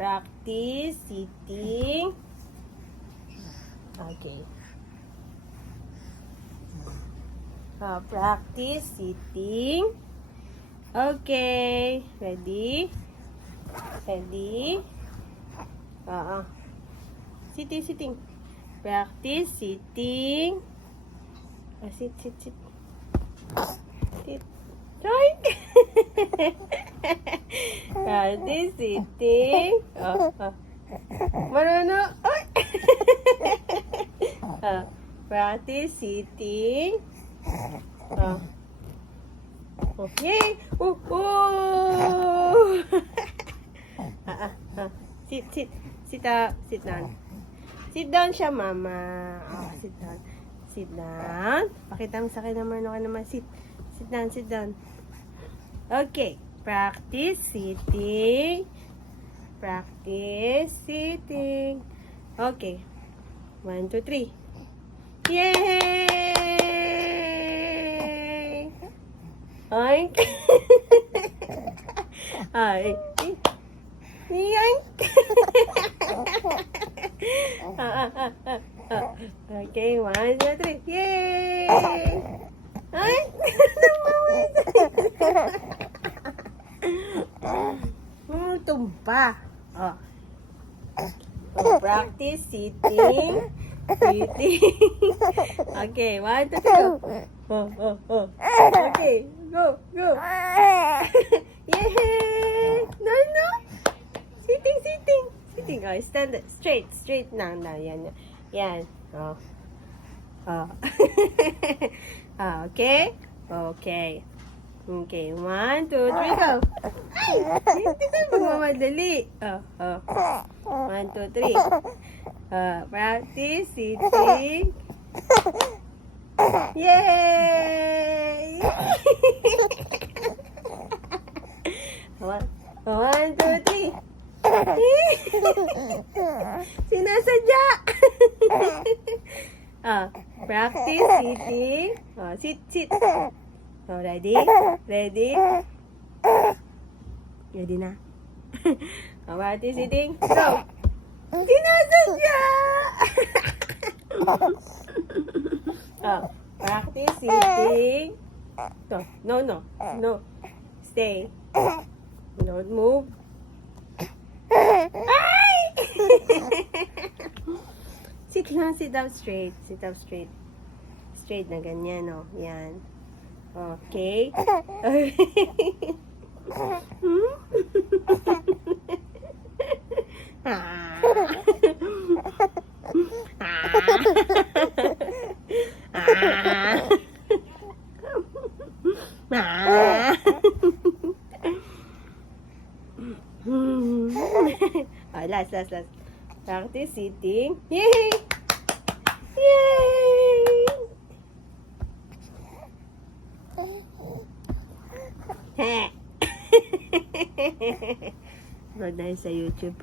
Practice sitting. Okay. Practice sitting. Okay. Ready? Ready? Sitting. Practice sitting. Sit. Sit. Right? Practice sitting. Marunong. Practice sitting. Yay! Sit up. Sit down. Sit down siya, mama. Sit down. Sit down. Pakita mo sa akin na marunong ka naman. Sit down. Okay. Practice sitting. Practice sitting. Okay. 1, 2, 3. Yay! Oink! Ay. Yoink! Okay, 1, 2, 3. Yay! Ay! Tumpa. Practice sitting. Okay, 1, 2, 3. Okay, go. Yay! No. Sitting. Stand straight lang. Yan. Okay. 1, 2, 3, go. Hindi ka magmamadali. 1, 2, 3. Practice sitting. Yay! 1, 2, 3. Sinasadya. Practice sitting. Sit. Ready? Ready na? Practice sitting. Go! Sinasadya! Practice sitting. No. Stay. Don't move. Ay! Sit up straight. Straight na ganyan, no? Yan. Okay. Last. Practice sitting. Yay! Good night sa YouTube.